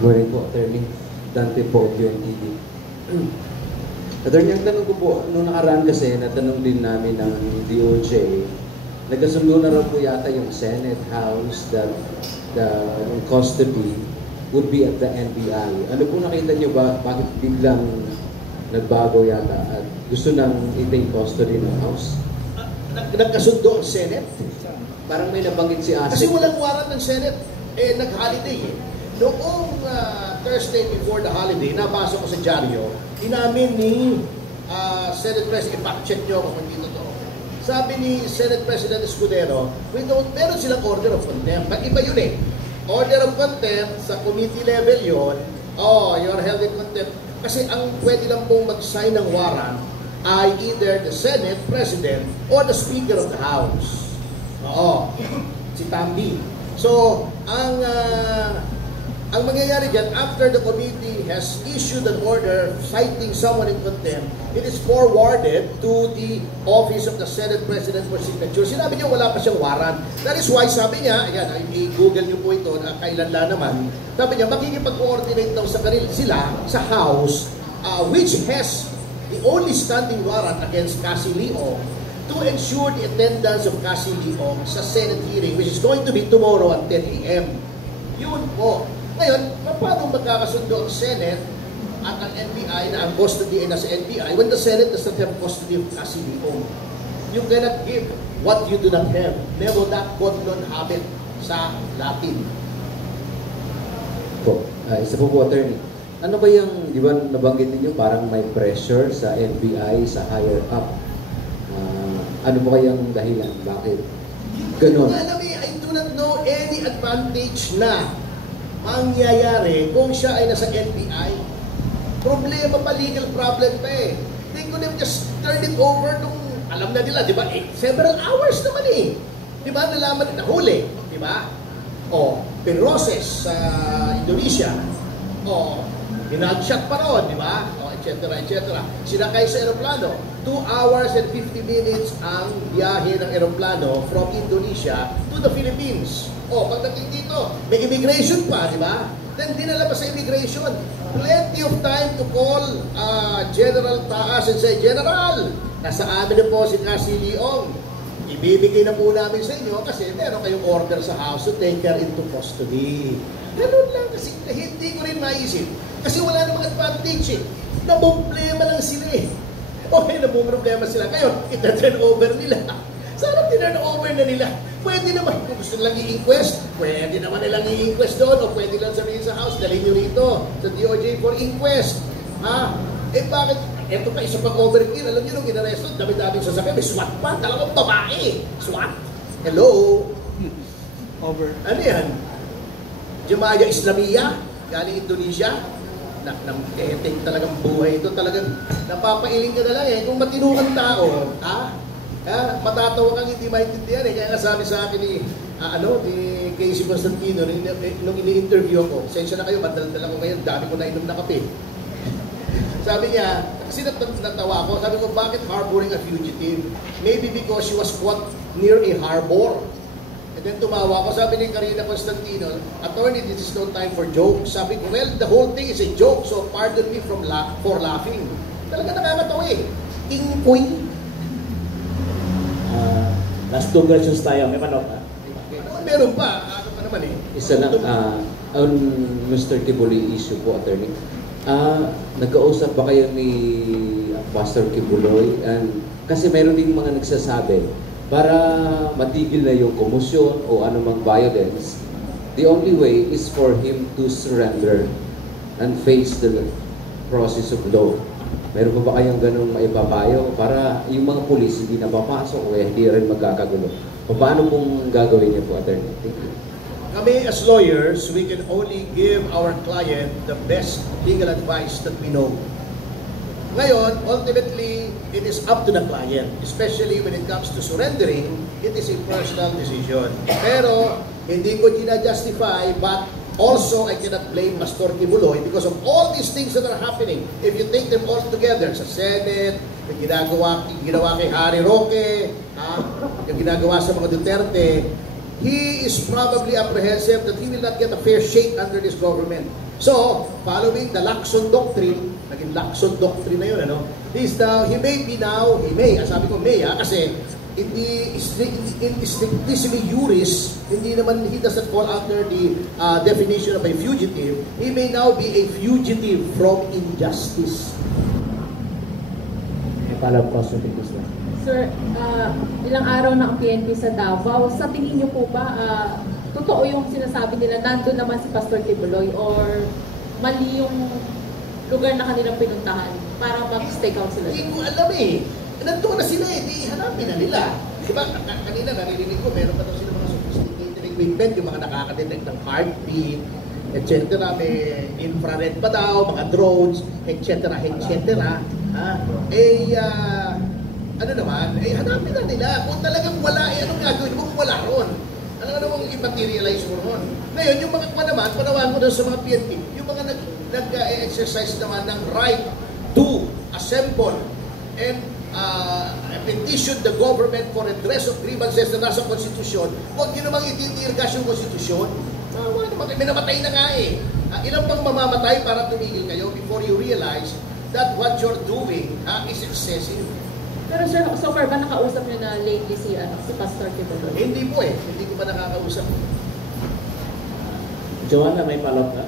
Morning po, Attorney Dante po, UNTV. Attorney, ang tanong ko po, nung nakaraan kasi, natanong din namin ng DOJ, nagkasundo na raw po yata yung Senate House that the custody would be at the NBI. Ano po nakita niyo ba, bakit biglang nagbago yata at gusto nang i-take custody ng House? Nagkasundo ang Senate? Parang may nabanggit si Ase. Kasi walang warrant ng Senate. Nag-holiday eh. Noong Thursday before the holiday, nabasa ko sa dyaryo, inamin ni Senate President, ipact-check nyo kung hindi totoo. Sabi ni Senate President Escudero, meron silang order of contempt. Iba yun eh. Order of contempt, sa committee level yun, you're held in contempt. Kasi ang pwede lang pong mag-sign ng warrant ay either the Senate President or the Speaker of the House. Si Tambi. So, ang mangyayari dyan, after the committee has issued an order citing someone in contempt, it is forwarded to the office of the Senate President for signature. Sinabi niya wala pa siyang warrant. That is why sabi niya, ayan, i-google niyo po ito, kailan lang naman, sabi niya makikipag-coordinate daw sila sa House, which has the only standing warrant against Cassie Leong to ensure the attendance of Cassie Leong sa Senate hearing, which is going to be tomorrow at 10 a.m. Yun po. Ngayon, paano magkakasundo ang Senate at ang NBI na ang custody ay nasa NBI when the Senate does not have custody of Cassie Leong? You cannot give what you do not have. Never that God non habet sa Latin. Po, isa po po, Attorney. Ano ba yung, di ba nabanggit ninyo, parang may pressure sa NBI, sa higher up? Ano ba kayang dahilan? Bakit? Ganon. I do not know any advantage na mangyayari kung siya ay nasa NBI. Problema pa, legal problem pa eh. They could have just turned it over nung, alam na nila, di ba? Several hours naman eh. Di ba? Nalaman na huli. Di ba? Pinroses sa Indonesia. Binagshot pa ron, di ba? Et cetera. Sinakay sa aeroplano. 2 hours and 50 minutes ang biyahe ng aeroplano from Indonesia to the Philippines. Pagdating dito, may immigration pa, di ba? Then dinala pa sa immigration. Plenty of time to call General Taas and say, General, nasa amin na po si Cassie Leong. Ibibigay na po namin sa inyo kasi meron kayong order sa House to take her into custody. Ganun lang kasi hindi ko rin maisip. Kasi wala namang advantage eh. Naboblema lang sila eh. Naboblema sila. Ngayon, ita-turn over nila. Sana tinurn over na nila. Pwede naman, kung gusto nilang i-inquest, pwede naman nilang i-inquest doon o pwede lang sabihin sa House, dalhin nyo rito sa DOJ for inquest. Bakit? Ito pa, isa pang overkill. Alam nyo nung inaresto, dami-daming sasakyan. May SWAT pa. Talagang babae. SWAT. Hello? Over. Ano yan? Jumaya Islamiyah, galing Indonesia. Nang-eting talagang buhay ito. Talagang napapailing ka na lang eh. Kung matino kang tao, matatawa kang hindi maintindihan eh. Kaya nga sabi sa akin ni Casey Constantino nung ini-interview ko, sensya na kayo, madaldal ako ngayon, dami ko na inom na kape. Sabi niya, kasi natawa ko, sabi ko, bakit harboring a fugitive? Maybe because she was caught near a harbor. And then tumawa ko, sabi ni Karina Constantino, Attorney, this is no time for jokes. Sabi ko, well, the whole thing is a joke, so pardon me for laughing. Talaga nakakatawa eh. King-poy. Last 2 questions tayo. May manok ha? Meron pa. Ano pa naman eh. Isa lang, on Mr. Kibuloy issue po, Attorney. Nagkausap ba kayo ni Pastor Kibuloy? Kasi meron din mga nagsasabi, para matigil na yung komosyon o anumang violence, the only way is for him to surrender and face the process of law. Meron pa ba kayong ganung maipapayo para yung mga pulis hindi na papasok o hindi rin magkakagulo? Paano pong gagawin niyo po, Attorney? Thank you. Kami as lawyers, we can only give our client the best legal advice that we know. Ngayon, ultimately, it is up to the client. Especially when it comes to surrendering, it is a personal decision. Pero, hindi ko gina-justify, but also I cannot blame Pastor Kibuloy because of all these things that are happening. If you take them all together, sa Senate, yung ginawa kay Harry Roque, yung ginagawa sa mga Duterte, he is probably apprehensive that he will not get a fair shake under this government. So, following the Lacson Doctrine, naging Lacson Doctrine na yun, ano? He may, sabi ko may kasi hindi strictly juris, hindi naman, he doesn't fall under the definition of a fugitive. He may now be a fugitive from injustice. May follow-up question dito, sir. Sir, ilang araw na ang PNP sa Davao. Sa tingin niyo po ba, totoo yung sinasabi nila, nandun naman si Pastor Kibuloy or mali yung lugar na kanilang pinuntahan para mag-stake out sila? Hindi ko alam eh. Nandun na sila eh. Di hanapin na nila. Diba, kanina naririnig ko, meron pa daw sila mga sophisticated equipment, yung mga nakaka-detect ng heartbeat, etc. May infrared pa daw, mga drones, etc. Ano naman, hanapin na nila. Kung talagang wala, anong gagawin mo kung wala ron? Ano namang i-materialize mo ron? Ngayon, yung mga panawan ko doon sa mga PNP, yung mga nag-exercise naman ng right to assemble and petition the government for redress of grievances na nasa konstitusyon, huwag nyo namang ititirgas yung konstitusyon. May namatay na nga eh. Ilan pang mamamatay para tumigil kayo before you realize that what you're doing is excessive. Pero sir, so far ba nakausap niyo na lately si Pastor Kibuloy? Hindi po eh. Hindi ko pa nakakausap. Joanna, may follow-up ka?